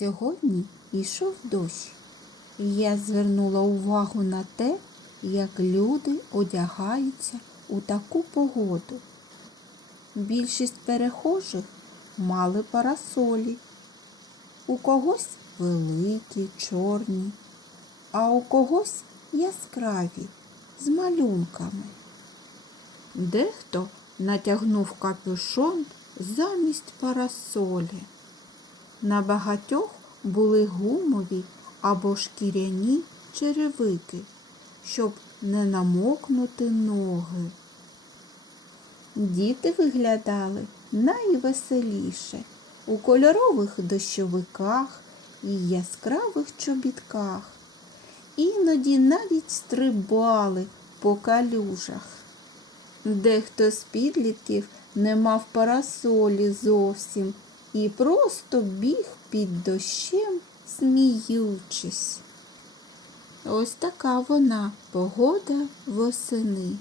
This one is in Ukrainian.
Сьогодні йшов дощ, і я звернула увагу на те, як люди одягаються у таку погоду. Більшість перехожих мали парасолі, у когось великі, чорні, а у когось яскраві з малюнками. Дехто натягнув капюшон замість парасолі. На багатьох були гумові або шкіряні черевики, щоб не намокнути ноги. Діти виглядали найвеселіше у кольорових дощовиках і яскравих чобітках. Іноді навіть стрибали по калюжах. Дехто з підлітків не мав парасолі зовсім і просто біг під дощем, сміючись. Ось така вона погода восени.